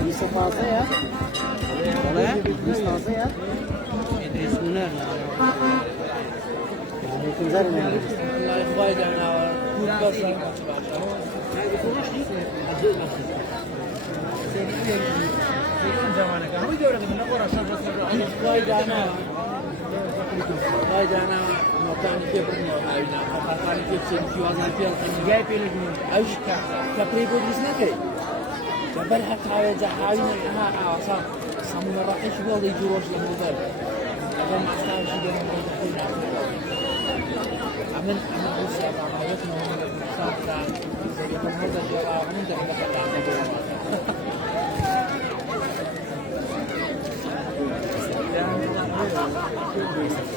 Bisa fazla ya. Oleh? Bisa fazla ya. Ini sebenarnya. Ini kuzar ne? Allah fayda na مكان كبرنا وعينا فقطان كيتشين في وزن فيها جاي في الجنون أوشكا كبريبو ديسناكي جبل حتى على جحاوين ها عصام صمم الرحيش بيض يجروش لموبايل هذا ما أحتاج شيء من الدخول عمل بوسيا عملتنا من الصاف تاع زي ما هذا جرا من ده ايش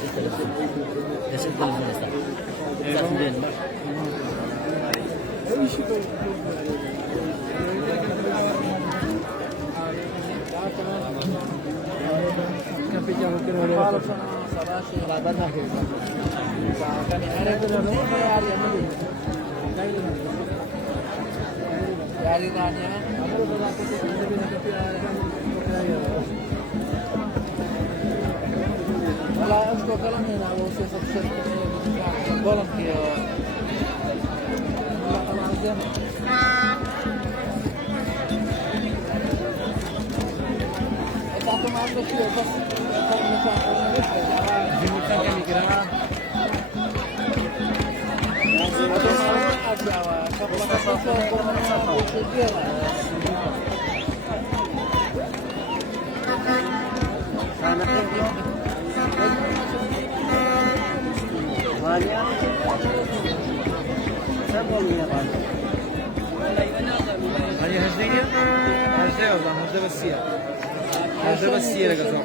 التلفزيون استاذ؟ لا أذكر كلام هنا على وصف الشركة بولم في لا طبعا زين تعطوا معك شيء بس هذه هجدية؟ هجدية والله هجدة بسية هجدة بسية لك أصلا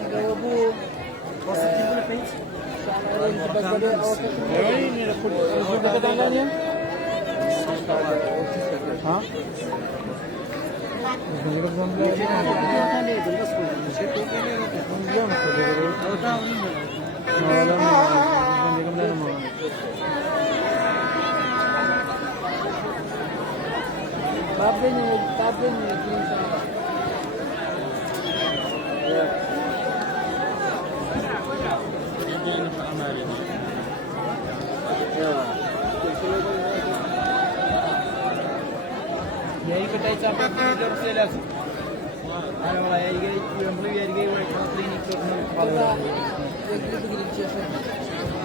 ها؟ Tabeni यही कटाई चापा जरूर से लासु अरे वाला यही गई एम्प्लॉय यही गई वो क्लिनिक तो Valla ekli bir gideceğiz.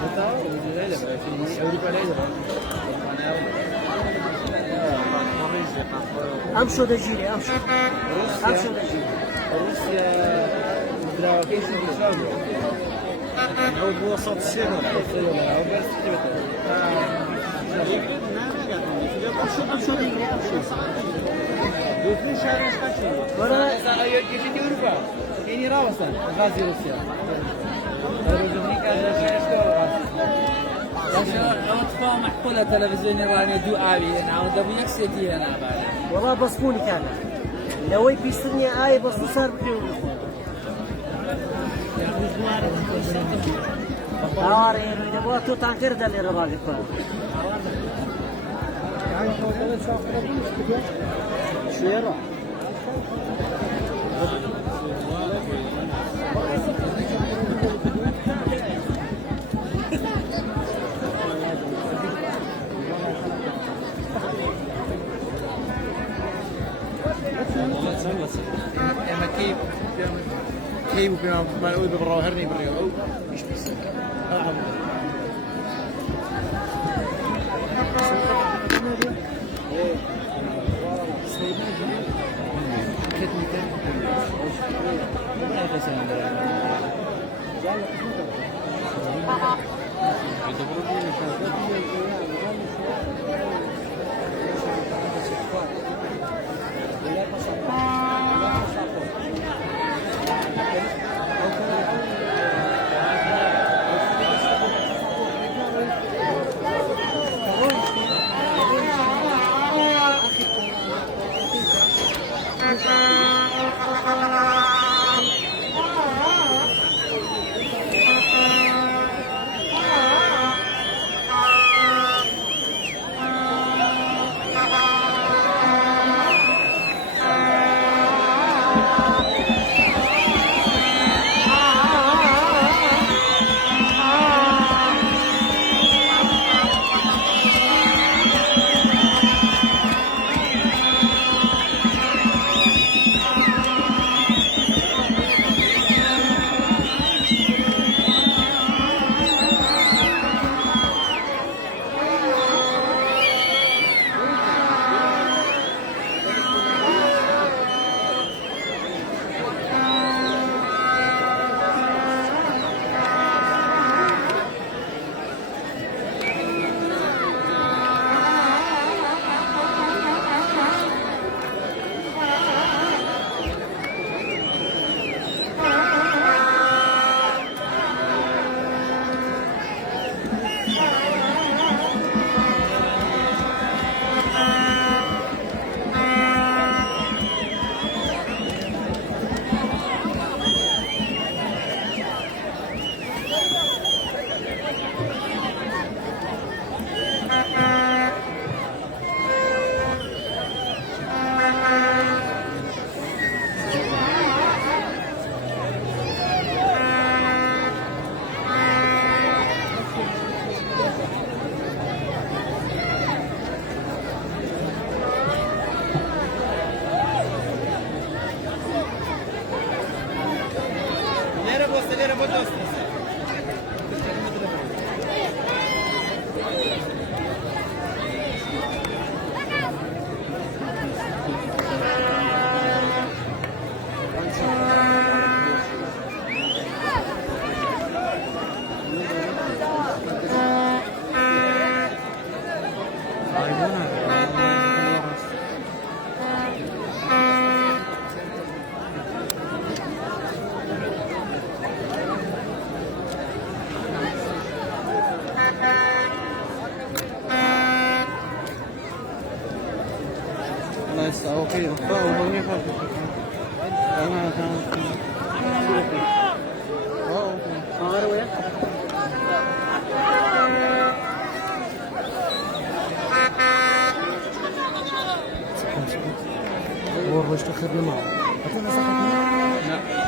बताओ ले ले एवरी पर ले امشوا دجيلي امشوا دجيلي روسيا دراكيش الشام هو بوسط السيرة او بس دوسري شهر ايش كاتشوا يجي اوروبا يجي راوسان غازي روسيا روزني كان لو تفاهم محفولة تلفزيون إيراني دو آبي أنا عاود أبو يكسيتي أنا بعد. والله بصموني كان لو يبيستني آية بس صار بيقول هاري إذا بوتو تانكر ده اللي رباقي شو يرى اما كيف بما نقول بالراو هرني بالرياض ايش بس اوكي صار ويا والرش تاخذنا معه اعطينا لا.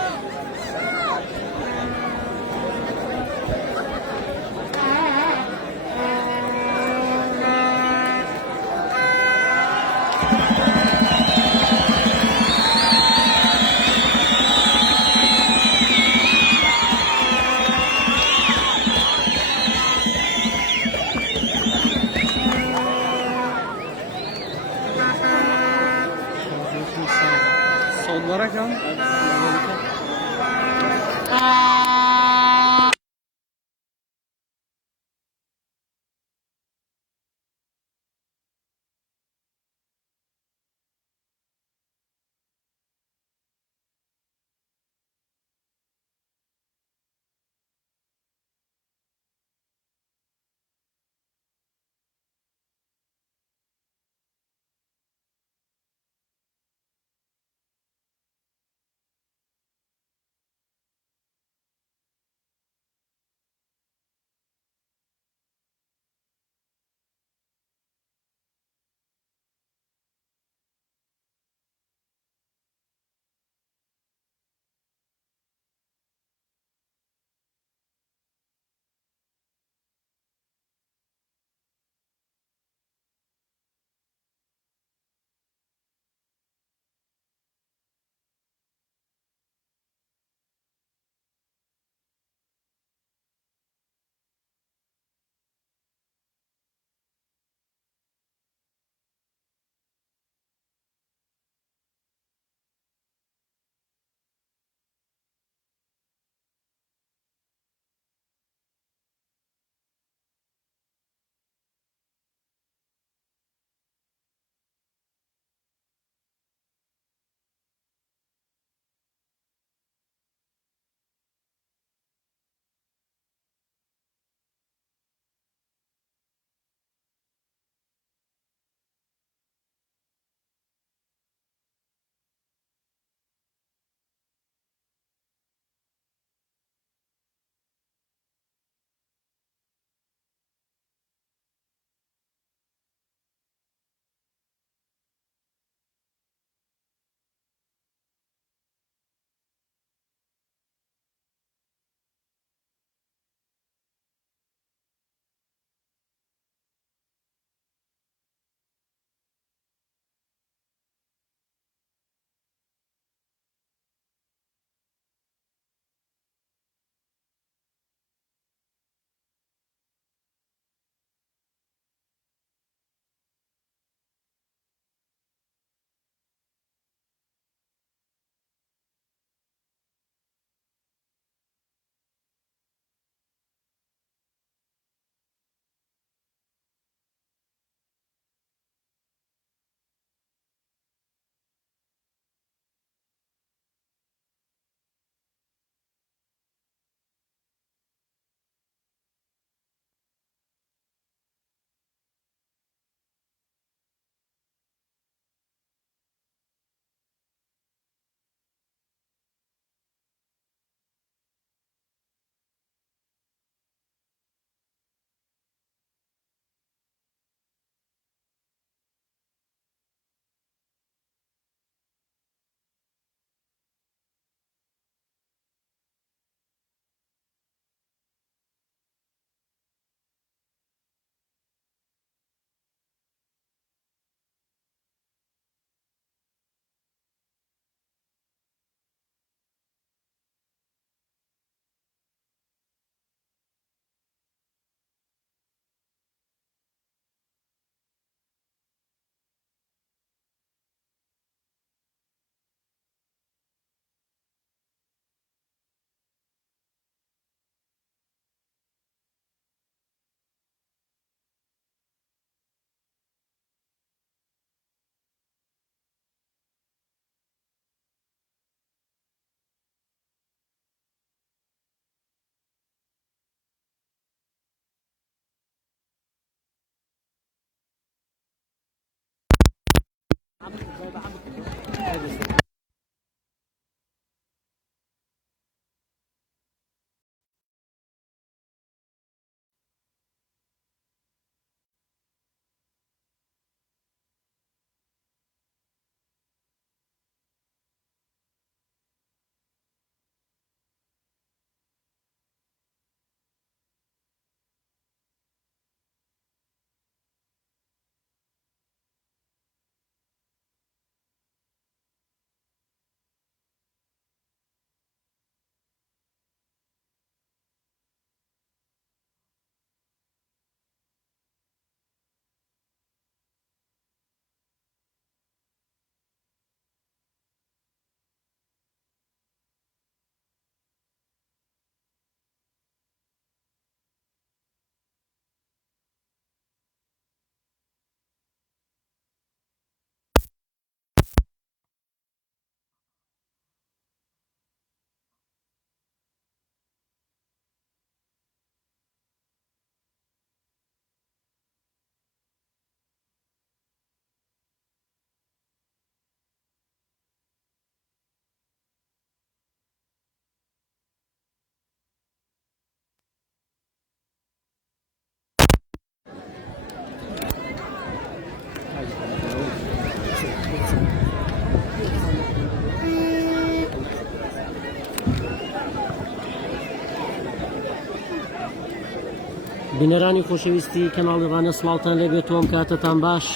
بینەرانی خۆشەویستی کەناڵی ڕانە سڵاوتان لەبێت تۆم کاتتان باش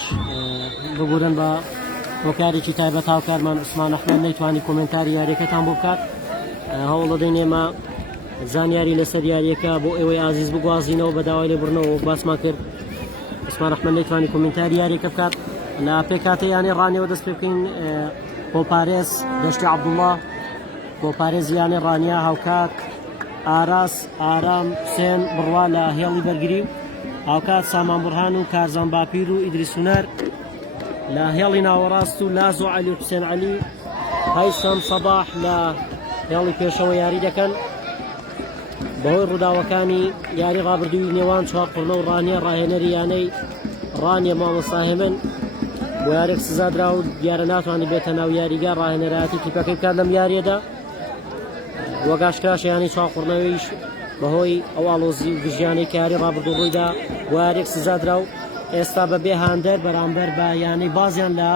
ببورن بە هۆکارێکی تایبەت هاوکارمان عوسمان ئەحمەد نەیتوانی کۆمنتاری یاریەکەتان بۆ بکات هەوڵ دەدەین ئێمە زانیاری لەسەر یاریەکە بۆ ئێوەی ئازیز بگوازینەوە بە داوای لێبوورنەوە باسمان کرد عوسمان ئەحمەد نەیتوانی کۆمنتاری یاریەکە بکات لە پێ کاتەیانی ڕانیەوە دەست پێ بکەین پۆپارێز دەشتی عەبدوڵڵا پۆپارێز یانی ڕانیا هاوکات ئاراس ئارام حوسێن بڕوا لە هێڵی بەرگری هاوکات سامان بورهان و کارزان باپیر و ئیدریس هونەر لە هێڵی ناوەڕاست و لاز و عەلی حوسێن عەلی هەیسەم سەباح لە هێڵی پێشەوە یاری دەکەن بەهۆی ڕووداوەکانی یاری ڕابردووی نێوان چوارقڕنە و ڕانیە ڕاهێنەری یانەی ڕانیە مامۆستا هێمن بۆ یارێک سزادرا و دیارە ناتوانێت بێتە ناو یاریگا ڕاهێنەرایەتی تیپەکەی بکات لەم یاریەدا وەگاشکراش ینی چاقڕنەوەیش بەهۆی ئەو ئاڵۆزی و گژیانەی کاری ڕابردوو ڕوویدا وارێک سزادرا و ئێستا بەبێ هاندەر بەرامبەر بە یانەی بازیان لە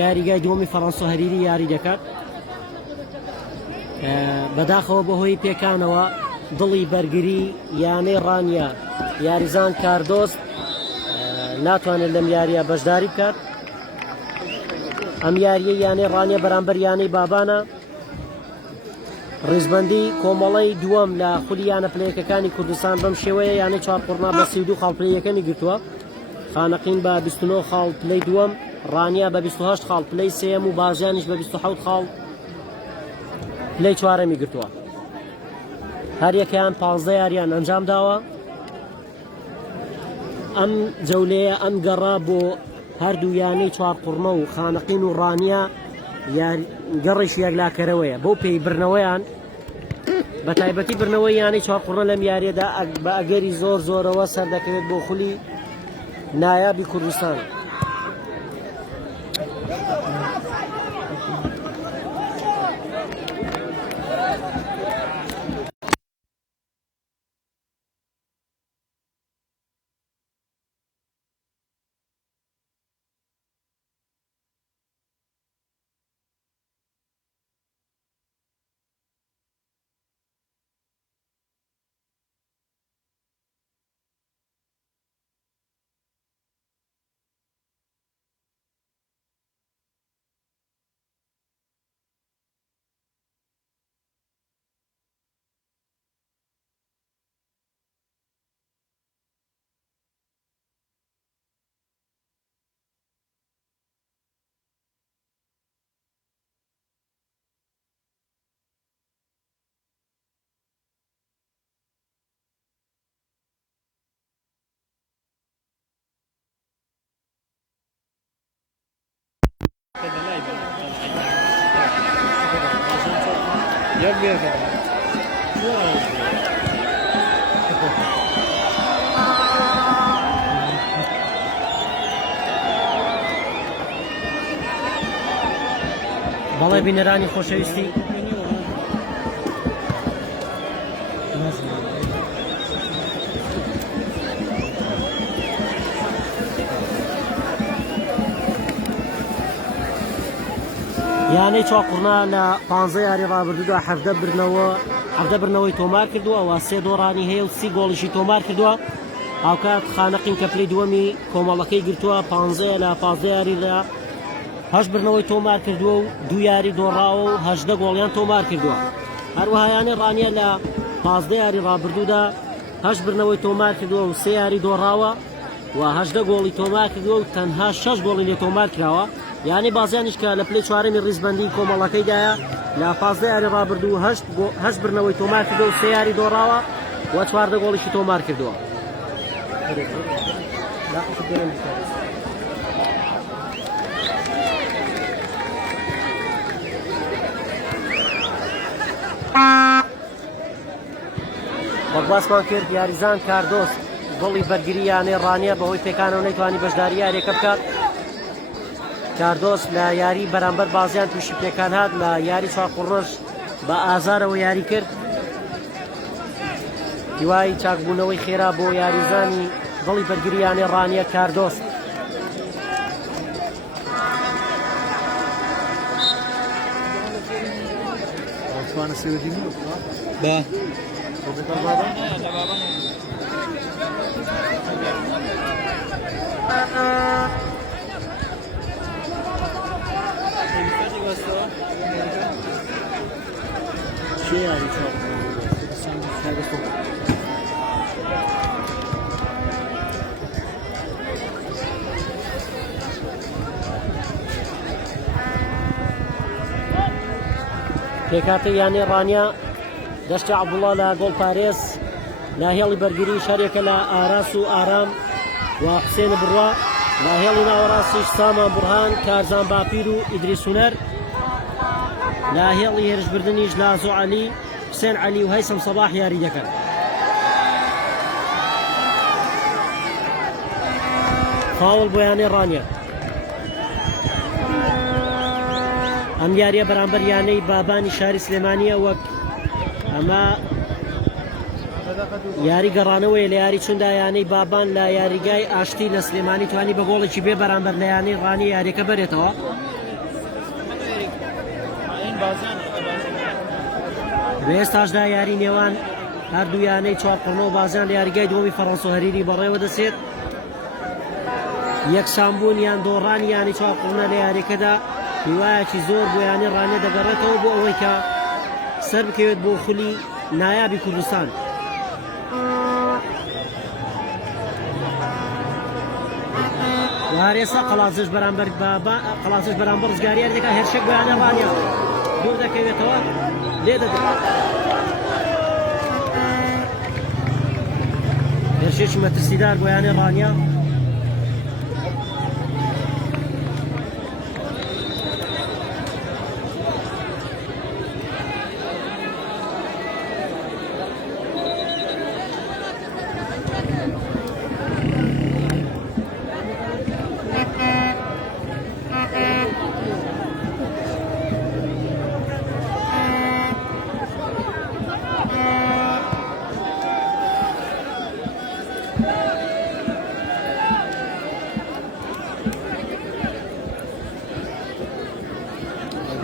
یاریگای دووەمی فەڕەنسا هەریری یاری دەکات بەداخەوە بەهۆی پێکانەوە دڵی بەرگری یانەی ڕانیا یاریزان کاردۆست ناتوانێت لەم یاریە بەشداری بکات ئەم یاریە یانەی ڕانیە بەرامبەر یانەی بابانە ڕێزبەندی کۆمەڵەی دووەم لە خولیانە پلەیەکەکانی کوردستان بەم شێوەیە یانەی چوارقڕنا بە 32 خاڵ پلەیەکەمی گرتووە خانەقین بە 29 خاڵ پلەی دووەم ڕانیا بە 28 خاڵ پلەی سێم و بازیانیش بە 27 خاڵ پلەی چوارەمی گرتووە هەر یەکەیان 15 یاریان ئەنجام داوە ئەم جەولەیە ئەم گەڕا بۆ هەردوو یانەی چوارقڕنە و خانەقین و ڕانیا گەڕیش یەکلاکەرەوەیە بۆ پێی برنەوەیان بە تایبەتی برنەوەی یانەی چوارقڕنە لەم یاریەدا بە ئەگەری زۆر زۆرەوە سەر دەکەوێت بۆ خولی نایابی کوردستان Jak wiedzę. بەڵێ بینەرانی خۆشەویستی یانەی چاقڕنا لە 15 یاری ڕابردوودا 17 برنەوەی تۆمار کردووە و 3 دۆڕانی هەیە و 30 گۆڵیشی تۆمار کردووە هاوکات خانەقین کە پلەی دووەمی کۆمەڵەکەی گرتووە 15 لە 15 یاری لە 8 برنەوەی تۆمار کردووە و 2 یاری دۆڕاوە و 18 گۆڵیان تۆمار کردووە هەروەها یانەی ڕانیە لە 15 یاری ڕابردوودا 8 برنەوەی تۆمار کردووە و 3 یاری دۆڕاوە و 18 گۆڵی تۆمار کردووە و تەنها 6 گۆڵی لێ تۆمار کراوە یعنی بازیانیش کە لە پلەی چوارەمی ڕیزبەندی کۆمەڵەکەیدایە لە 15 یاری ڕابردوو 8 برنەوەی تۆمار کردووە و 3 یاری دۆڕاوە و 14 گۆڵیشی تۆمار کردووە بەڵباسمان کرد یاریزان کاردۆست دڵی بەرگری یانەی ڕانیە بەهۆی پێکانەوە نەیتوانی بەشداری یاریەکە بکات کاردۆست لە یاری بەرامبەر بازیان تووشی پێکان هات لە یاری چاقڕۆژ بە ئازارەوە یاری کرد هیوای چاکبوونەوەی خێرا بۆ یاریزانی دڵی بەرگری یانەی ڕانیە کاردۆست Ba. چی یاری چهار پێکاتە یانی ڕانیا دەشتی عەبدوڵڵا لە گۆڵ پارێز ناهێڵی بەرگری شارێکە لە ئاراس و ئارام و حوسێن بڕوا ناهێڵی ناوەڕاستیش سامان بورهان کارزان باپیر و ئیدریس هونەر ناهێڵی هێرشبردنیش لازۆ عەلی حوسێن عەلی و هەیسەم سەباح یاری دەکەن فاوڵ بۆ یانەی ڕانیا ئەم یاریە بەرامبەر یانەی بابانی شاری سلێمانیە وەک ئەمە یاری گەڕانەوەی لە یاری چوندا یانەی بابان لە یاریگای ئاشتی لە سلێمانی توانی بە گۆڵێکی بێ بەرامبەر لە یانەی ڕانی یاریەکە بەرێتەوە ئێستاشدا یاری نێوان هەردوو یانەی چوارقڕنەوە بازیان لە یاریگای دووەمی فەڕەنسا و هەریری بەڕێوە دەسێت یەکسانبوون یان دۆڕانی یانی چوارقڕنە لە یاریەکەدا هیوایەکی زۆر بۆ یانی ڕانێ دەگەڕێتەوە بۆ ئەوەی کە سەر بکەوێت بۆ خولی نایابی کوردستان وارێسا قەڵازش بەرامبەر ڕزگاریار دەکات هێرشێک بۆ یانە ڕانیا دوور دەکەوێتەوە لێ دەدات هێرشێکی مەترسیدار بۆ یانەی ڕانیا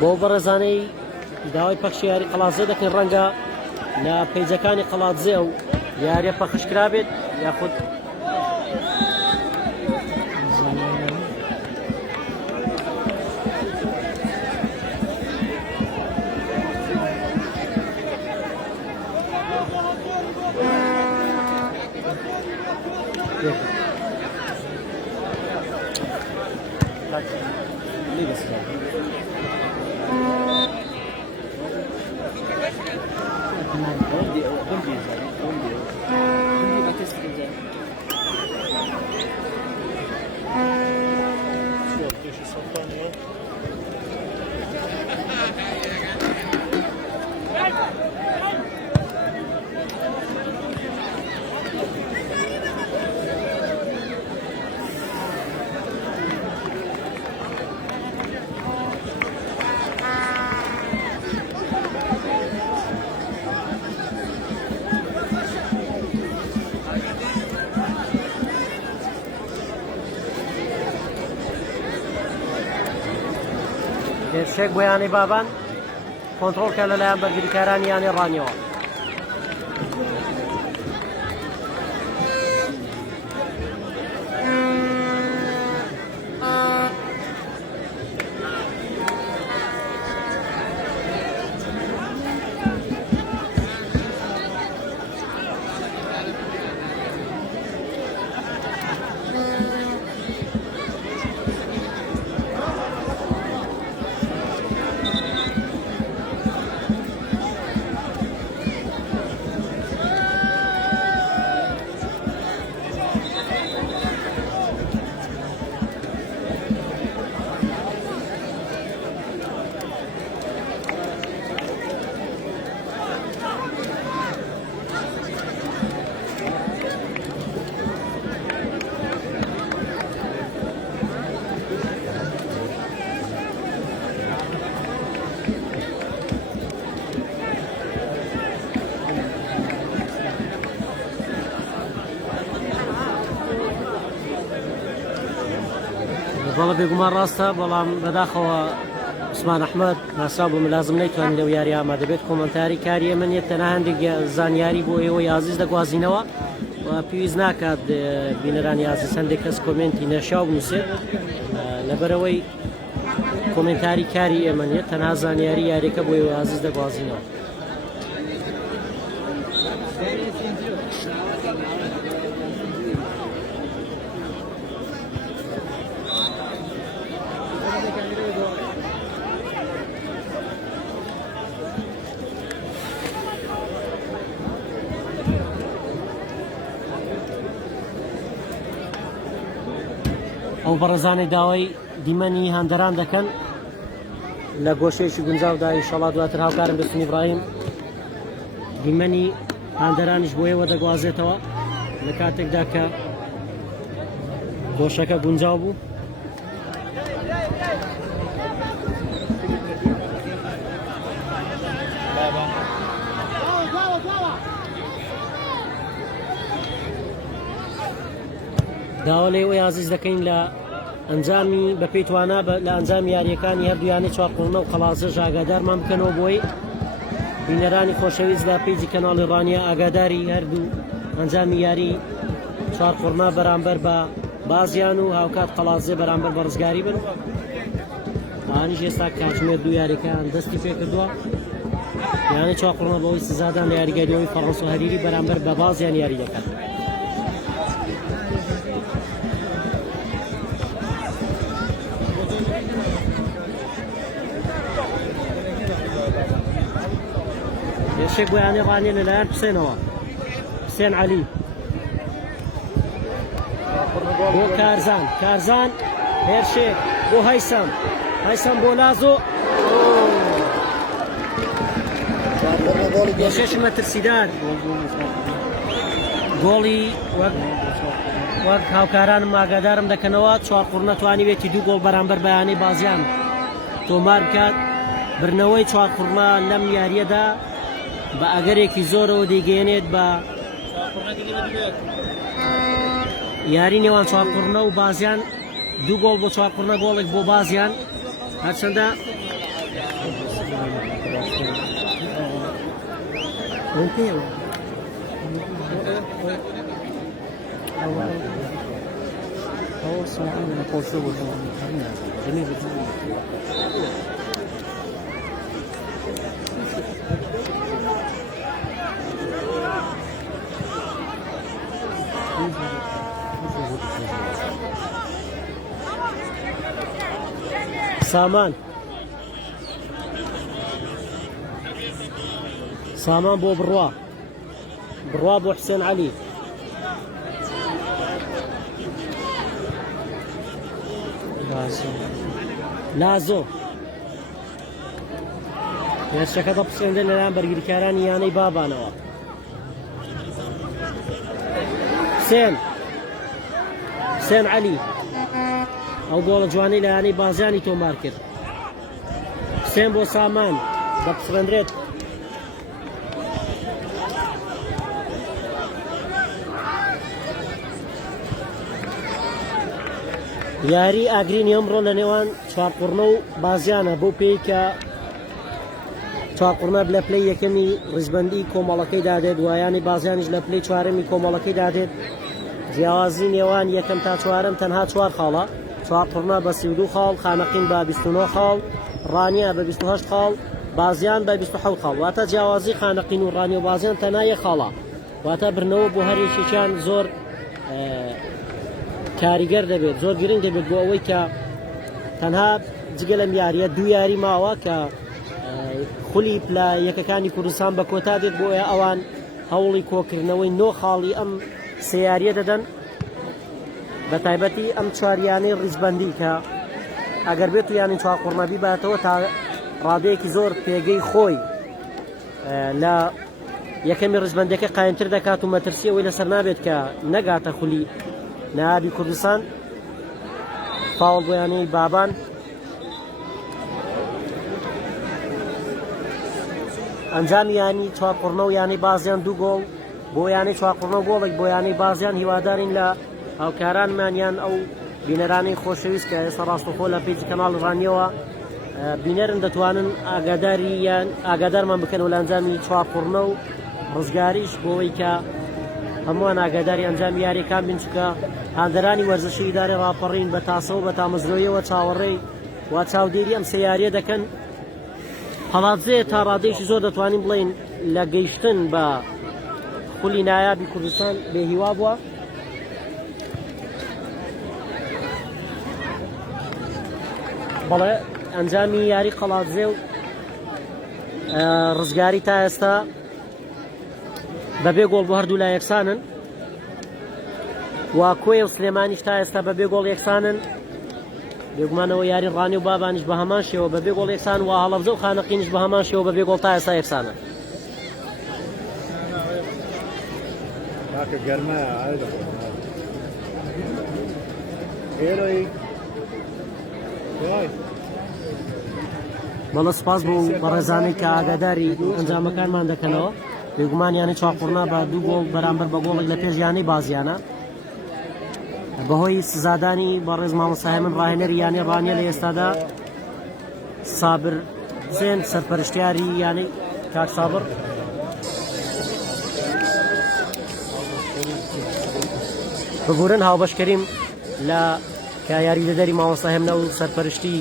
بۆ بەڕێزانەی داوای پەخشی یاری قەڵازێ دەکەین ڕەنگە لە پەیجەکانی قەڵاتزێ و یاریە پەخشکرا بێت یاخود هێرشێک بۆ یانەی بابان کۆنتڕۆڵکە لەلایەن بەرگریکارانی یانەی ڕانیەوە بەڵە بێگومان ڕاستە بەڵام بەداخەوە عوسمان ئەحمەد ناسا بووم لازم نەیتوانین لەو یاری ئامادە بێت کۆمەنتاری کاریە من یەک تەنها هەندێک زانیاری بۆ ئێوەی ئازیز دەگوازینەوە و پێویست ناکات بینەرانی یازی چەندێک کەس کۆمنتی نەشاو بنووسێت لەبەرەوەی کۆمنتاری کاری ئێمە نیە تەنها زانیاری یاریەکە بۆ عزیز دەگوازینەوە. ئەو بەڕێزانەی داوای دیمەنی هەندەران دەکەن لە گۆشەیەکی گونجاودا ئینشەڵا دواتر هاوکارم بەسم ئیبراهیم دیمەنی هەندەرانیش بۆ ئێوە دەگوازێتەوە لە کاتێکدا کە گۆشەکە گونجاو بوو. داوا لێ ئەوەی عزیز دەکەین لە ئەنجامی بە پێی توانە لە ئەنجام یاریەکانی هەردوویانەی چوارقڕنە و خەڵازەش ئاگادارمان بکەنەوە بۆی بینەرانی خۆشەویست لە پیجی کەناڵی ڕانیە ئاگاداری هەردوو ئەنجامی یاری چوارقڕنە بەرامبەر بە بازیان و هاوکات خەڵازێ بەرامبەر بە ڕزگاری بن. ئانیش ئێستا کاتژمێر دوو یاریەکان دەستی پێ کردووە یانی چوارقڕنە بەوەی سزادان لە یاریگەریەوەی فەڕەنس و هەریری بەرامبەر بە بازیان یاری دەکات. شێک بۆیانێ ڕانێ لەلایەن حسێنەوە حسێن عەلی بۆ کارزان هێرشێک بۆ هەیسەم بۆ لازۆ گۆشەش مەترسیدار گۆڵی وەک هاوکارانم ئاگادارم دەکەنەوە چوارقڕ نەتوانیوێتی دوو گۆڵ بەرامبەر بەیانی بازیان تۆمار بکات. برنەوەی چوارقڕە لەم یاریەدا بە ئەگەرێکی زۆرەوە دەیگەێنێت بە یاری نێوان چوارقڕنە و بازیان دوو گۆڵ بۆ چوارقڕنە گۆڵێک بۆ بازیان هەرچەندە سامان بۆ بڕوا بۆ حسێن عەلی لازۆ هێرشەکە دەپسێندە لەلایەن بەرگریکارانی یانەی بابانەوە. حسێن عەلی ئەو گۆڵە جوانەی لە یانەی بازیانی تۆمار کرد. حسێن بۆ سامان دەپسڕێنرێت یاری ئاگرینی ئەمڕۆ لە نێوان چوارقڕنە و بازیانە بۆ پێی کە چوارقڕنە لە پلەی یەکەمی ڕیزبەندی کۆمەڵەکەی دادێت وایانی بازیانیش لە پلەی چوارەمی کۆمەڵەکەی دادێت. جیاوازی نێوان یەکەم تا چوارەم تەنها چوار خاڵە چوارقڕنە بە 32 خاڵ خانەقین بە 29 خاڵ ڕانیە بە 28 خاڵ بازیان بە 27 خاڵ واتە جیاوازی خانەقین و ڕانی و بازیان تەنها یەک خاڵە واتە برنەوە بۆ هەر یەکێکیان زۆر کاریگەر دەبێت زۆر گرنگ دەبێت بۆ ئەوەی کە تەنها جگە لەم یاریە دوو یاری ماوە کە خولی پلە یەکەکانی کوردستان بە کۆتا دێت بۆ ئەوان هەوڵی کۆکردنەوەی نۆ خاڵی ئەم سیاریە دەدەن بە تایبەتی ئەم چواریانەی ڕیزبەندی کە ئەگەر بێت و یانی چوارقڕنەبی باتەوە تا ڕادەیەکی زۆر پێگەی خۆی لە یەکەمی ڕیزبەندەکە قایمتر دەکات و مەترسی ئەوەی لەسەر نابێت کە نەگاتە خولی نابی کوردستان. فاوڵ بۆ یانەی بابان ئەنجامی یانی چوارقڕنە و یانەی بازیان دوو گۆڵ بۆ یانەی چوارقڕنە و گۆڵێک بۆ یانەی بازیان هیوادارین لە هاوکارانمانیان ئەو بینەرانی خۆشەویست کە ئێستا ڕاستەخۆ لە پیجی کەناڵ ڕانیەوە بینەرن دەتوانن ئاگادارمان بکەن و لە ئەنجامی چوارقڕنە و ڕزگاریش بۆەوەی کە هەمووان ئاگاداری ئەنجامی یاریەکان بن چکە هاندەرانی وەرزشی ئیدارەی ڕاپەڕین بە تاسەوە بە تامەزرۆیەوە چاوەڕێی وا چاودێری ئەم سەیاریە دەکەن. هەڵاتزێ تا ڕادێکی زۆر دەتوانین بڵین لە گەیشتن بە خولی نایابی کوردستان بێهیوا بووە. بەڵێ ئەنجامی یاری قەڵاتزێ و ڕزگاری تا ئێستا بەبێ گۆڵ بۆ هەردوو لا یەکسانن و کۆی و سلێمانیش تا ئێستا بەبێ گۆڵ یەکسانن. بێگومانەوە یاری ڕانی و بابانیش بە هەمان شێوە بەبێ گۆڵ یەکسان و هەڵەبجە و خانەقینیش بە هەمان شێوە بەبێ گۆڵ تا ئێستا یەکسانن. بەڵە سپاس بۆ بەڕێزانەی کە ئاگاداری ئەنجامەکانمان دەکەنەوە. بێگومانیانەی چاقڕنا بە دوو گۆڵ بەرامبەر بە گۆڵێک لە پێش یانەی بازیانە بەهۆی سزادانی بەڕێز مامۆستا هێمن ڕاهێنەری یانەی ڕانیە لە ئێستادا سابر زێن سەرپەرشتیاری یانەی کاک سابر ببورن هاوبەشکەریم لە کە یاریدەدەری مامۆستا هێمنە و سەرپەرشتی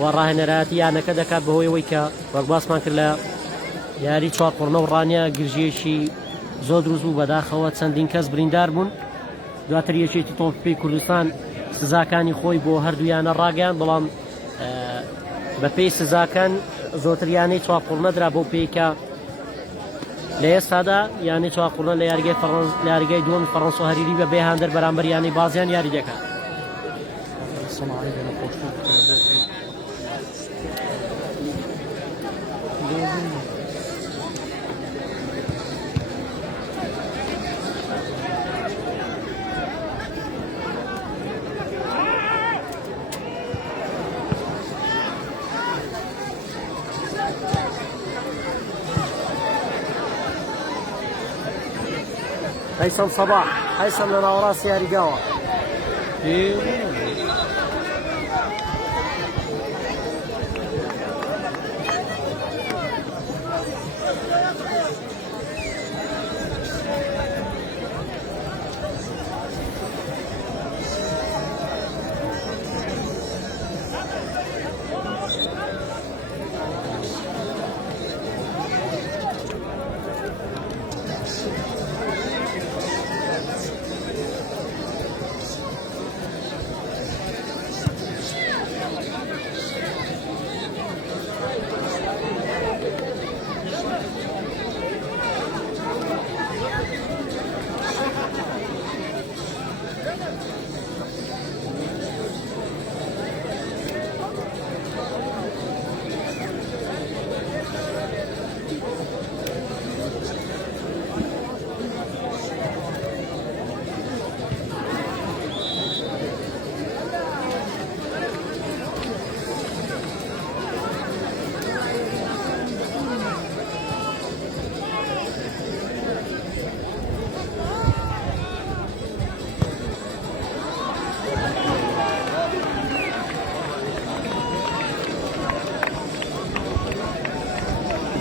و ڕاهێنەرایەتی یانەکە دەکات بەهۆی ئەوەی کە وەک باسمان کرد لە یاری چوارقڕنە و ڕانیە گرژیەشی زۆر دروست بوو بەداخەوە چەندین کەس بریندار بوون. دواتر یەکێتی تۆپی کوردستان سزاکانی خۆی بۆ هەردوویانە ڕاگەیان بەڵام بە پێی سزاکان زۆرتر یانەی چوارقڕنەدرا بۆ پێیکە لە ئێستادا یانەی چوارقڕنە لە یاریگای دووەمی فەڕەنسا و هەریری بە بێ هاندەر بەرامبەر یانەی بازیان یاری دەکات. هيثم صباح هيثم لنا وراس يا رجاوة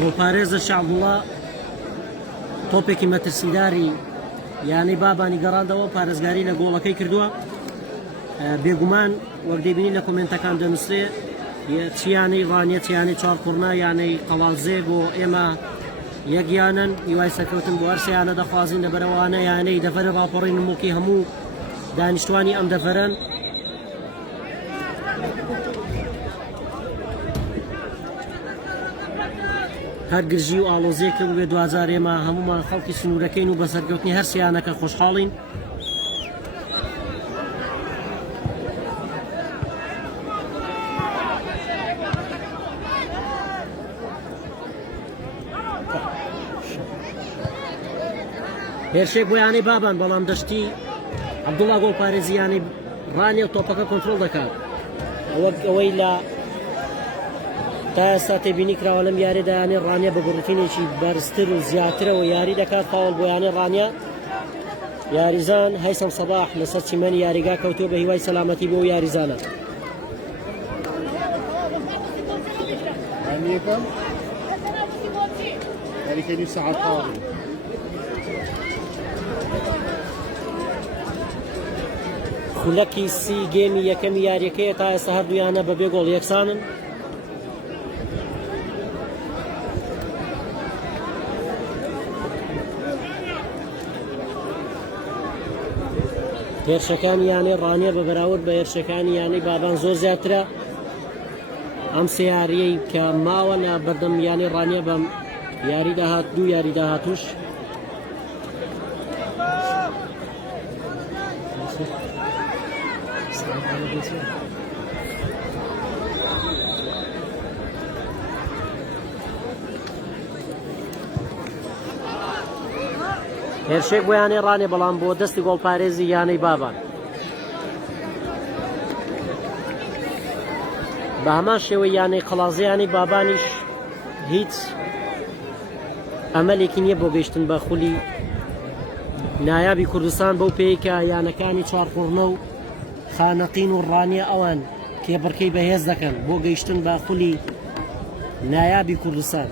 بۆ پارێزە شعبوڵە تۆپێکی مەترسیداری یانەی بابانی گەڕاندەوە پارێزگاری لە گۆڵەکەی کردووە. بێگومان وەک دەبینی لە کۆمنتەکان دەنووسێ چیانەی ڕانیە چیانەی چوارقڕنا یانەی قەڵازێ بۆ ئێمە یەکیانن هیوای سەرکەوتن بۆ هەرسیانە دەخوازین لەبەرەوانە یانەی دەفەرە ڕاپەڕی نموکی هەموو دانیشتوانی ئەم دەفەرن. هەر گرژی و ئاڵۆزیە کرد بێ 2000 ئێمە هەمومان خەڵکی سنوورەکەین و بە سەرکەوتنی هەرسیانەکە خۆشحاڵین. هێرشێک بۆ یانەی بابان بەڵام دەشتی عەبدوڵڵا گۆڵ پارێزیانی ڕانیە و تۆپەکە کۆنتڕۆڵ دەکات. ئەوەی لە تا ئێستا تێبینی کراوە لەم یاریدا یانەی ڕانیە بە گوڕتینێکی بەرزتر و زیاترەوە یاری دەکات فاوڵ بۆ یانەی ڕانیە. یاریزان هەیثەم سەباح لەسەر چیمەنی یاریگا کەوتووە بە هیوای سەلامەتی بۆ یاریزانە. يعني كان يسعى الطاغي خولەکی سی گێمی یەکەمی یاریەکەیە تا ئێستا هەردوویانە بەبێ گۆڵ یەکسانن. هێرشەکانی یانەی ڕانیە بە بەراورد بە هێرشەکانی یانەی بابان زۆر زیاترە. ئەم سێ یاریەی کە ماوە لە بەردەم یانەی ڕانیە بەم یاری داهات دوو یاری داهاتوش. هێرشێک بۆ یانەی ڕانێ بەڵام بۆ دەستی گۆڵپارێزی یانەی بابان. بە هەمان شێوەی یانەی قەڵازیانی بابانیش هیچ ئەمەلێکی نییە بۆ گەیشتن بە خولی نایابی کوردستان بەو پێیکە یانەکانی چوارقوڕنە و خانەقین و ڕانیە ئەوان کێبڕکەی بەهێز دەکەن بۆ گەیشتن بە خولی نایابی کوردستان.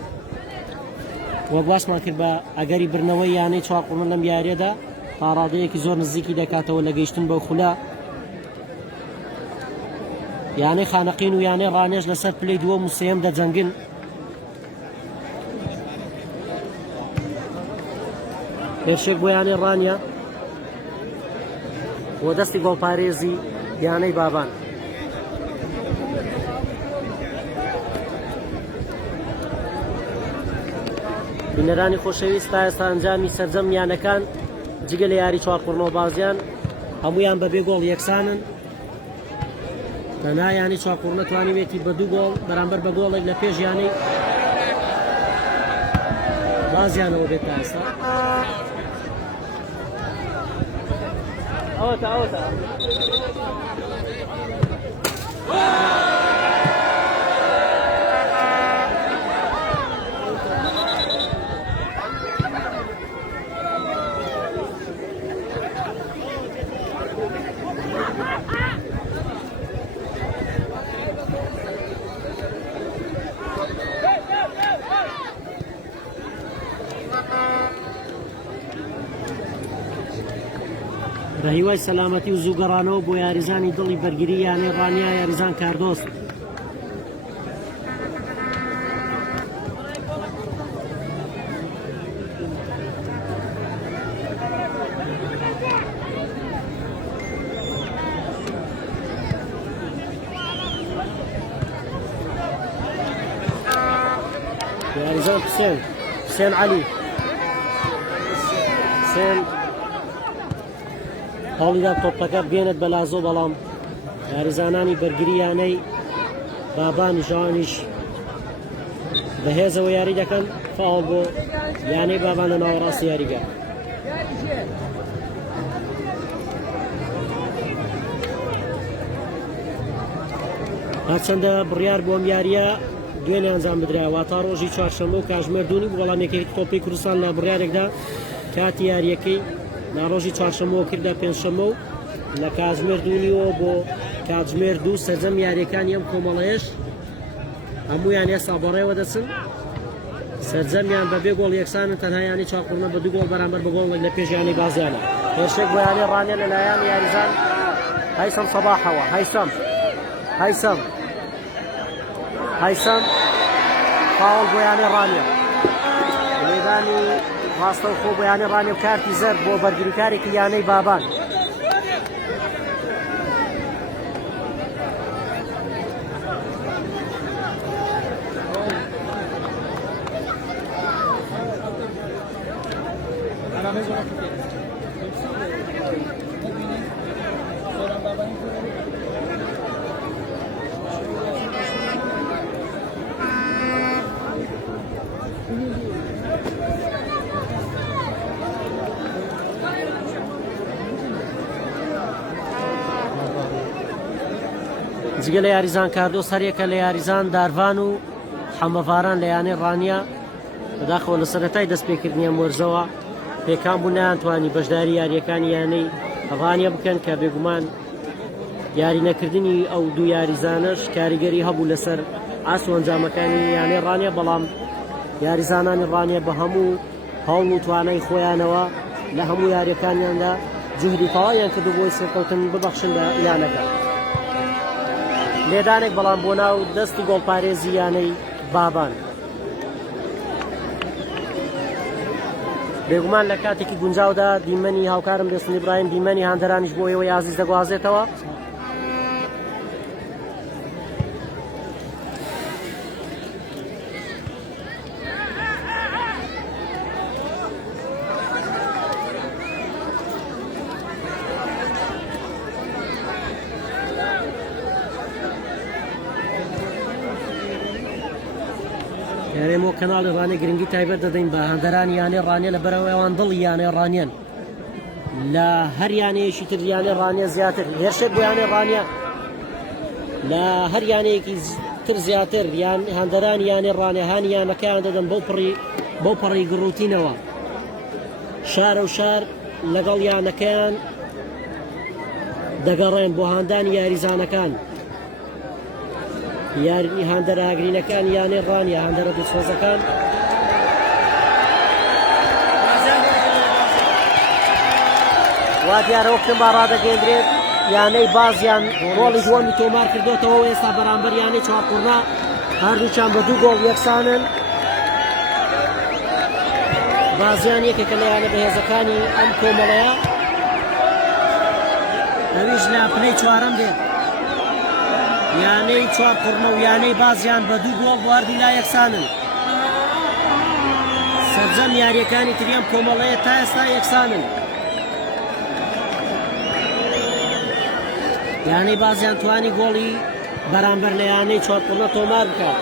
وەک باسمان کرد بە ئەگەری برنەوەی یانەی چوارقوڕنە لەم یاریەدا پاڕادەیەکی زۆر نزیکی دەکاتەوە لە گەیشتن بەو خولە. یانەی خانەقین و یانەی ڕانێش لەسەر پلەی دووەم و سێم دەجەنگن. هێرشێک بۆ یانەی ڕانیە بۆ دەستی گۆڵپارێزی یانەی بابان. بینەرانی خۆشەویست تا ئێستا ئەنجامی سەرجەم یانەکان جگە لە یاری چوارقوڕنەوە بازیان هەمویان بەبێ گۆڵ یەکسانن. تەنها یانی چوارقوڕنە توانیوێتی بە دوو گۆڵ بەرامبەر بە گۆڵێک لە پێش یانەی بازیانەوە بێت تا ئێستا. بە هیوای سەلامەتی و زووگەڕانەوە بۆ یاریزانی دڵی بەرگری یانەی ڕانیا یاریزان کاردۆست. یاریزان حسێن عەلی هەوڵیدا تۆپەکە بێنێت بە لازۆ بەڵام یاریزانانی بەرگری یانەی بابان ژەوانیش بەهێزەوە یاری دەکەن. فاوڵ بۆ یانەی بابان لە ناوەڕاستی یاریگا. هەرچەندە بڕیار بۆم یاریە دوێنێ ئەنجام بدرایەوە تا ڕۆژی چوارشەممە و کاتژمێر دوونی بەڵام یەکێک تۆپی کوردستان لە بڕیارێکدا کاتی یاریەکەی ناڕۆژی چوارشەممەوە کردە پێنجشەممە و لە کاتژمێر دوونیەوە بۆ کاتژمێر دوو سەرجەم یاریەکانی ئەم کۆمەڵەیەش هەموویان ئێستا بەڕێوە دەچن. سەرجەمیان بەبێ گۆڵ یەکسانن تەنها یانی چاقوڕنە بە دوو گۆڵ بەرامبەر بە گۆڵێک لە پێش یانی بازیانە. هێرشێک بۆ یانەی ڕانیە لەلایەن یاریزان هەیسەم سەباحەوە. هەیسەم فاوڵ بۆ یانەی ڕانیە لێدانی ڕاستە و خۆ بۆ یانەی ڕانیە و کارتی زەرد بۆ بەرگریکارێکی یانەی بابان. جگە لە یاریزان کاردۆ سەرێکە لە یاریزان داروان و حەمەڤاران لە یانەی ڕانیە بەداخەوە لە سەرەتای دەستپێکردنیە مۆرزەوە پێکان بوو نەیانتوانی بەشداری یاریەکانی یانەی ڕانیە بکەن کە بێگومان یاری نەکردنی ئەو دوو یاریزانەش کاریگەری هەبوو لەسەر ئاس و ئەنجامەکانی یانەی ڕانیە. بەڵام یاریزانانی ڕانیە بە هەموو هەوڵ و توانای خۆیانەوە لە هەموو یاریەکانیاندا جهدی تەواویان کردو بۆی سێکەوتن ببەخشن بە یانەکە لێدانێک بەڵام بۆ ناو دەستی گۆڵپارێزی یانەی بابان بێگومان لە کاتێکی گونجاودا دیمەنی هاوکارم بێستن ئیبراهیم دیمەنی هاندەرانیش بۆ ئێوەی عازیز دەگوازێتەوە ئێمە کەناڵی ڕانێ گرنگی تایبەت دەدەین بە هەندەرانی یانێ ڕانێ لە بەرەوەیان دڵی یانێ ڕانیان لە هەر یانەیەشی تر یانێ ڕانێ زیاتر هێرشێک بۆ یانێ ڕانیە لە هەر یانەیەکی تر زیاتر یان هەندەرانی یانێ ڕانێهانی یانەکەیان دەدەن بەو پەڕی گڕوتینەوە شارە و شار لەگەڵ یانەکەیان دەگەڕێن بۆ هاندانی یاریزانەکان یاری هاندەرە ئاگرینەکان یانێ ڕانیە هاندەرە دووسۆزەکان وا دیارەوەکتم با ڕادەگەیەندرێت یانەی بازیان ڕۆڵی دووەمی تۆمار کردوتەوە ئێستا بەرامبەر یانەی چوارقوڕنا هەردووچان بە 2 گۆڵ یەکسانن بازیان یەکێکە لە یانە بەهێزەکانی ئەم کۆمەڵەیە ئەویش لە پلەی چوارەم دێت یانەی چوارقوڕنە و یانەی بازیان بە 2 گۆڵ بواردی لا یەکسانن سەرجەم یاریەکانی تریەم کۆمەڵەیە تا ئێستا یەکسانن یانەی بازیان توانی گۆڵی بەرامبەر لە یانەی چوارقوڕنە تۆمار بکات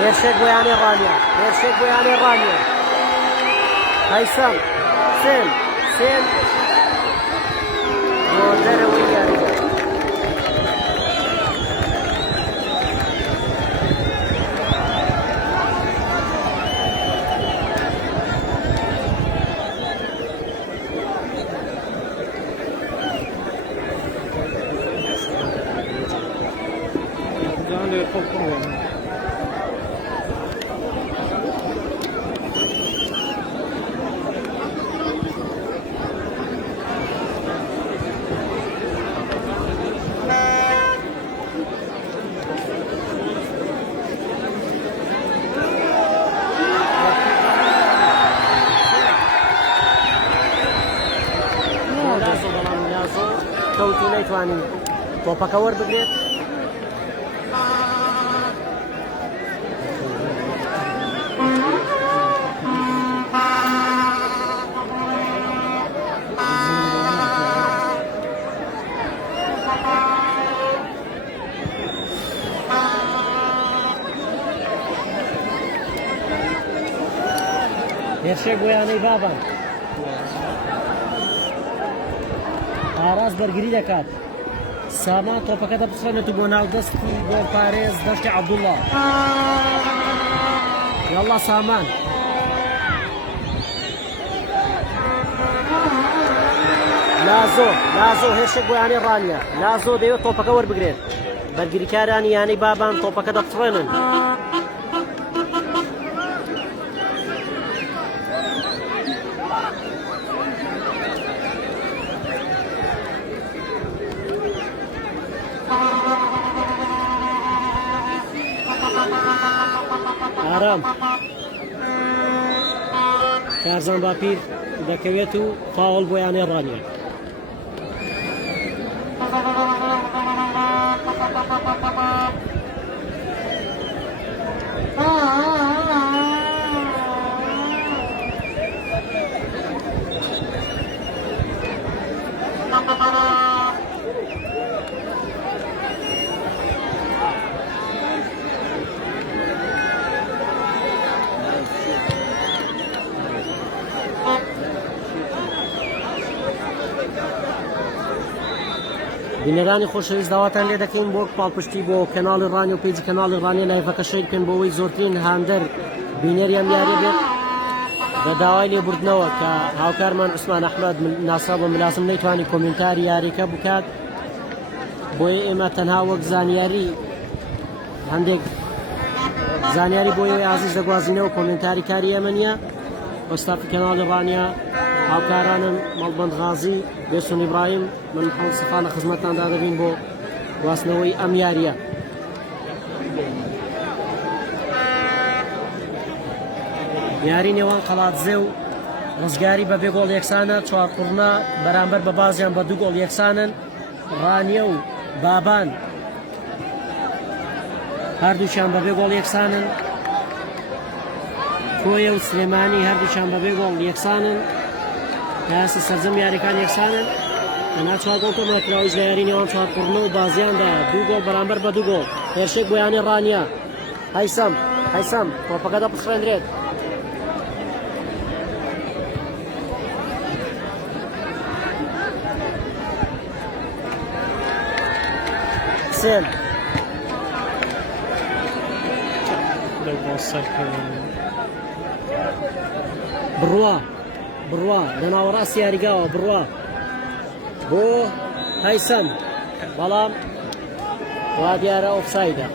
هێرشێک بۆ یانەی ڕانیە هێرشێک بۆ یانەی ڕانیە هەیسەم سێن بۆ دەرەوەی یاریگە کەوتی نەیتوانین تۆپەکە وەربگرێت هێرشێک بۆ یانەی بابان ئاراز بەرگری دەکات سامان تۆپەکە دەپسڕێنێت بۆ ناو دەستی گۆڵپارێز دەشتی عەبدوڵڵا یاڵڵا سامان لازۆ هێرشێک بۆ یانەی ڕانیە لازۆ دەوێت تۆپەکە وەربگرێت بەرگریکارانی یانەی بابان تۆپەکە دەپسڕێنن ئارام کارزان باپیر دەکەوێت و فاوڵ بۆ یانەی ڕانیە بینەرانی خۆشەویست داواتان لێ دەکەین بۆ پاڵپشتی بۆ کەناڵی ڕانی و پیجی کەناڵی ڕانی لایڤەکە شەیر بکەن بۆەوەی زۆرترین هاندەر بینەریان یاری بێت بە داوای لێبوردنەوە کە هاوکارمان عوسمان ئەحمەد ناسا بە ملاسم نەیتوانی کۆمنتاری یاریەکە بکات بۆیە ئێمە تەنها وەک زانیاری هەندێک زانیاری بۆ ئێوەی عزیز دەگوازینەوە کۆمنتاری کاری ئێمە نییە وەستافی کەناڵی ڕانیا هاوکارانم مەڵبەند غازی بێسون ئیبراهیم من محەممەد سەفا لە خزمەتتاندا دەبین بۆ گواستنەوەی ئەم یاریە یاری نێوان قەڵاتزێ و ڕزگاری بە بێ گۆڵ یەکسانە چوارقڕنا بەرامبەر بە بازیان بە دوو گۆڵ یەکسانن ڕانیە و بابان هەردووچیان بە بێ گۆڵ یەکسانن کۆیە و سلێمانی هەردووچیان بە بێ گۆڵ یەکسانن یاسە سەرجەم یاریەکان یەکسانن لەنا چوار گۆڵ تۆمەکراویش لە یاری نێوان چوارقڕنە و بازیاندا دوو گۆڵ بەرامبەر بە دوو گۆڵ هێرشێک بۆ یانی ڕانیە هەیسەم تۆپەکە دەپخڕێنرێت حسين بڕوا لەناوەڕاستی یاریگاوە بڕوا بۆ هەیسەم بەڵام وا دیارە ئۆفسایدە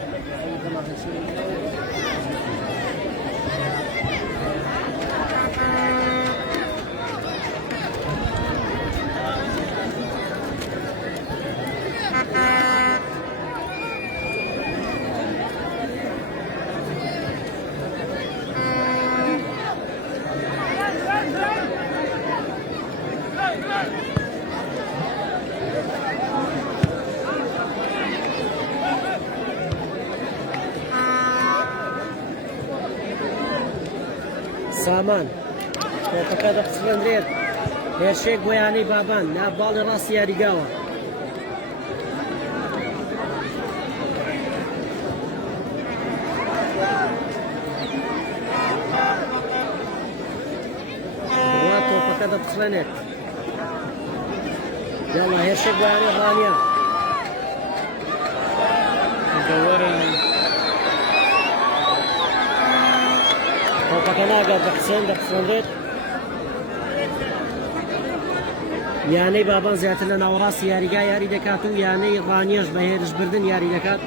سامان تۆپەکە دەپسڕێنرێت هێرشێک بۆ یانەی بابان ناو باڵی ڕاستی یاریگاوە ڕوا تۆپەکە دەپسڕێنێت یاڵا هێرشێک بۆ یانەی ڕانیە تۆپەکە ناگات بە حسێن دەپسڕێنرێت یانەی بابان زیاتر لە ناوەڕاستی یاریگا یاری دەکات و یانەی ڕانیەش بە هێرش بردن یاری دەکات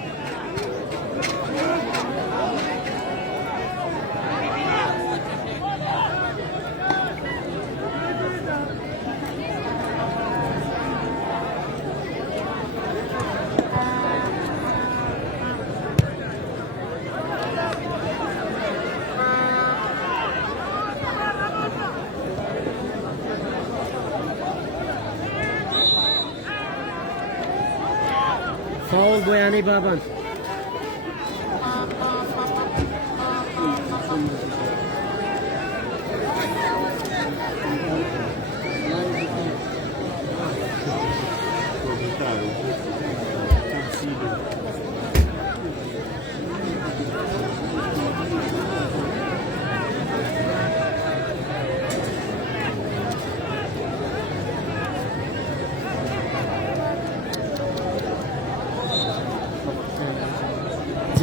فاول بۆ یانەی بابان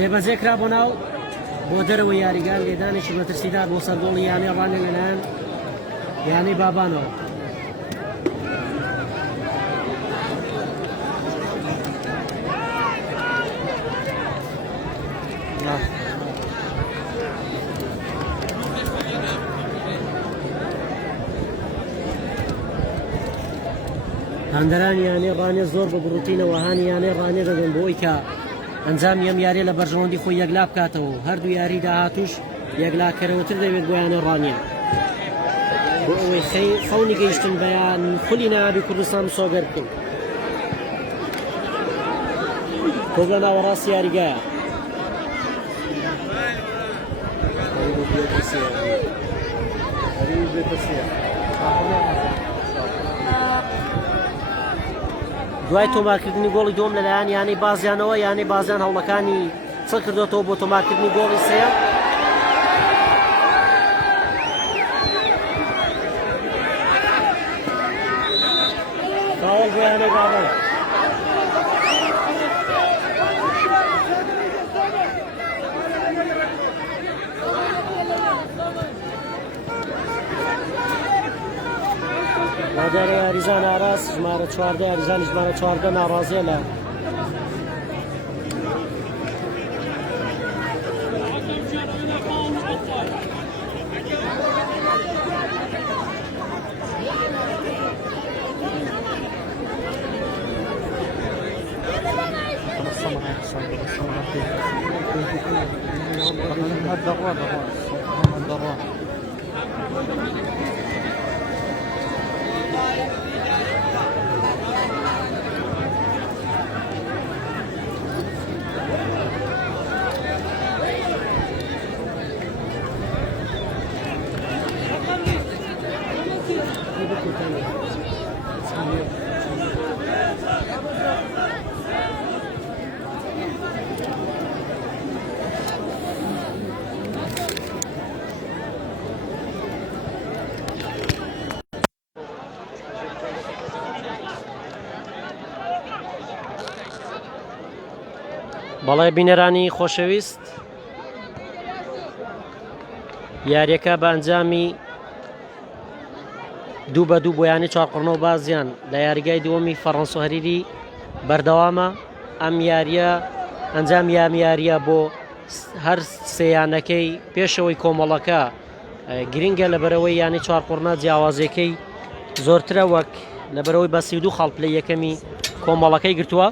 جێبەجێ کرا بۆ ناو بۆ دەرەوە یاریگان لێدانێکی مەترسیدار بۆ سەرگۆڵی یانەی ڕانە لەلایەن یانەی بابانەوە هەندەران یانەی ڕانێ زۆر بە بڕوتینەوە هانی یانەی ڕانێ دەدەن بۆ ئەوەی کە ئەنجام یەم یاری لە بەرژەوەندی خۆی یەکلا بکاتەوە هەردوو یاری داهاتوش یەکلاکەرەوەتر دەوێت بۆ یانەی ڕانیە بۆ ئەوەی خەونی گەیشتن بەیان خولی ناوی کوردستان سۆگەر بکەن تۆ لە ناوەڕاستی یاریگایە دوای تۆمارکردنی گۆڵی دۆم لەلایەن یانەی بازیانەوە یانەی بازیان هەوڵەکانی چڵ کردوێتەوە بۆ تۆمارکردنی گۆڵی سێیەم فاول بۆ یانەی بابان بادارە یاریزان ئاراس ژمارە 14 یاریزانی ژمارە 14 ناڕازیە لە بەڵێ بینەرانی خۆشەویست، یاریەکە بە ئەنجامی 2-2 بۆیانی چاقڕنەوە بازیان لە یاریگای دووەمی فەڕەنسا و هەریری بەردەوامە. ئەم یاریە ئەنجام یاریە بۆ هەر سێیانەکەی پێشەوەی کۆمەڵەکە گرنگە لەبەرەوەی یانی چاقڕنە جیاوازەکەی زۆرترە وەک لەبەرەوەی بە 32 خاڵ پلەی یەکەمی کۆمەڵەکەی گرتووە.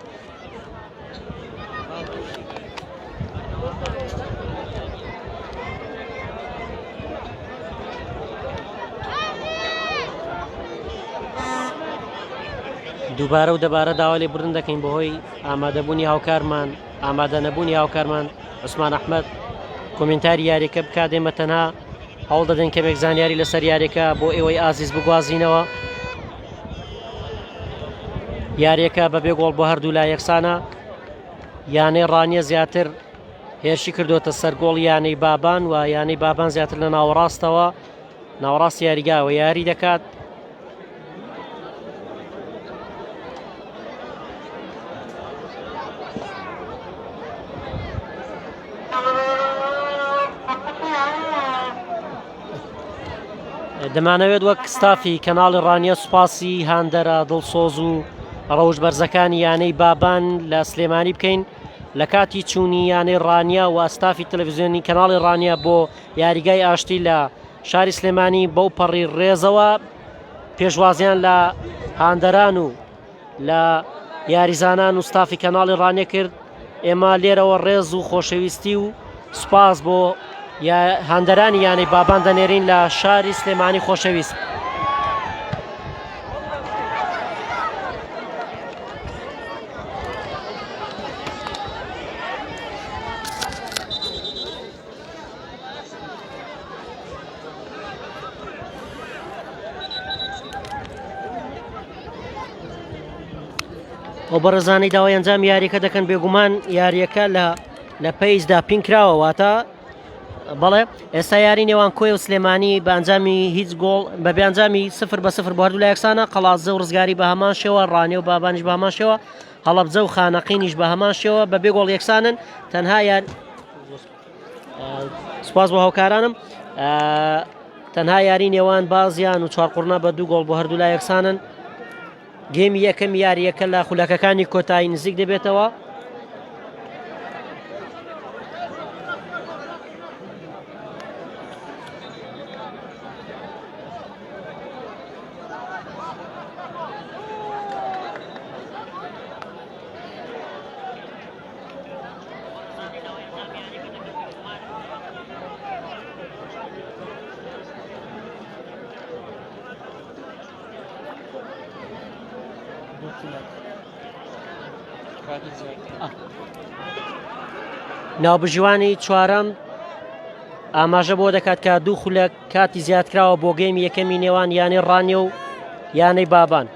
دووبارە و دەبارە داوا لێ بردن دەکەین بەهۆی ئامادەبوونی هاوکارمان، ئامادە نەبوونی هاوکارمان عوسمان ئەحمەد کۆمنتاری یاریەکە بکات. دێمە تەنها هەوڵ دەدەین کەمێک زانیاری لەسەر یاریەکە بۆ ئێوەی ئازیز بگوازینەوە. یاریەکە بەبێ گۆڵ بۆ هەردوو لا یەکسانە. یانەی ڕانیە زیاتر هێرشی کردوتە سەر گۆڵ یانەی بابان و یانەی بابان زیاتر لە ناوەڕاستەوە ناوەڕاست یاریگاوە یاری دەکات. دەمانەوێت وەک ستافی کەناڵی ڕانیە سوپاسی هاندەرە دڵسۆز و ڕەوش بەرزەکانی یانەی بابان لە سلێمانی بکەین لە کاتی چوونی یانەی ڕانیە و ئەستافی تەلەڤیزیۆنی کەناڵی ڕانیە بۆ یاریگای ئاشتی لە شاری سلێمانی بەو پەڕی ڕێزەوە پێشوازیان لە هاندەران و لە یاریزانان و ستافی کەناڵی ڕانیە کرد. ئێمە لێرەوە ڕێز و خۆشەویستی و سوپاس بۆ هاندەرانی یانەی بابان دەنێرین لە شاری سلێمانی خۆشەویست. ئەو بەڕێزانەی داوای ئەنجام یاریەکە دەکەن بێگومان یاریەکە لە پێیزدا پینکراوە واتە بەڵێ ئێستا یاری نێوان کۆی و سلێمانی بە ئەنجامی هیچ گۆڵ بە بێنجامی 0-0 بۆ هەردوو لە یەکسانە. قەڵازە و ڕزگاری بە هەمان شێوە، ڕانێ و بابانیش بە هەمان شێوە، هەڵەبجە و خانەقینیش بە هەمان شێوە بە بێ گۆڵ یەکسانن. تەنها سوپاس بۆ هاوکارانم، تەنها یاری نێوان بازیان و چاقڕنە بە 2 گۆڵ بۆ هەردوو لا یەکسانن. گێمی یەکەم یاریەکە لە خولەکەکانی کۆتایی نزیک دەبێتەوە. ناوبژیوانی چوارەم ئاماژە بۆ دەکات کە 2 خولەک کاتی زیادکراوە بۆ گەیمی یەکەمی نێوان یانەی ڕانیە و یانەی بابان.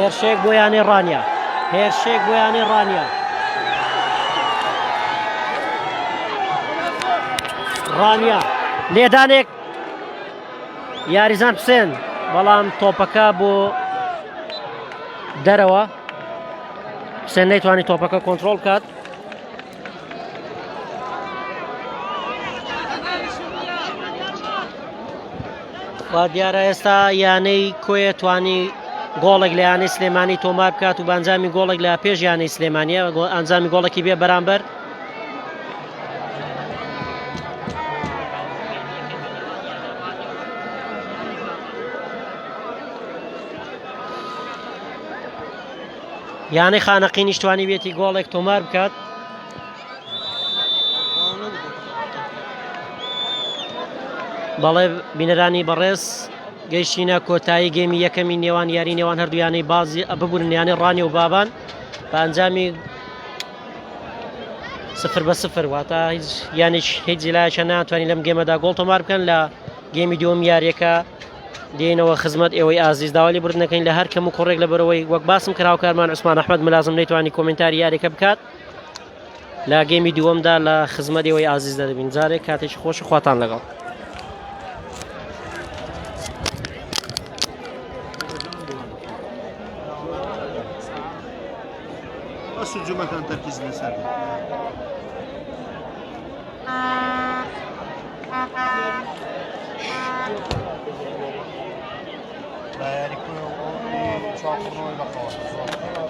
هێرشێک بۆ یانی ڕانیا هێرشێک بۆ یانی ڕانیا ڕانیا لێدانێک یاریزان حسێن بەڵام تۆپەکە بۆ دەرەوە حسێن نەیتوانی تۆپەکە کۆنتڕۆڵ بکات وا دیارە ئێستا یانەی کۆیە توانی گۆڵێک لە یانەی سلێمانی تۆمار بکات و بەنجامی گۆڵێک لە پێش یانەی سلێمانیە ئەنجامی گۆڵێکی بێ بەرامبەر یانەی خانەقی نیشتوانی بێتی گۆڵێک تۆمار بکات بەڵێ بینەرانی بەڕێز گەیشتینە کۆتایی گەیمی یەکەمی نێوان یاری نێوان هەردوویانەی بازی ببوورن یانەی ڕانی و بابان بە ئەنجامی 0-0 واتە هیچ جیلایەکە ناتوانین لەم گێمەدا گۆڵ تۆمار بکەن لە گێمی دووەم یاریەکە دێنەوە خزمەت ئێوەی ئازیز داوای بردنەکەین لە هەر کەم و کوڕێک لە بەرەوەی وەک باسم کراوە کارمان عوسمان ئەحمەد ملازم نەیتوانی کۆمنتاری یاریەکە بکات لە گێمی دووەمدا لە خزمەت ئێوەی ئازیزدا دەبین جارێک کاتێکی خۆش خواتان لەگەڵ سجومەکان تەرکیز لەسەر لا يعني كل شاطر ولا قوي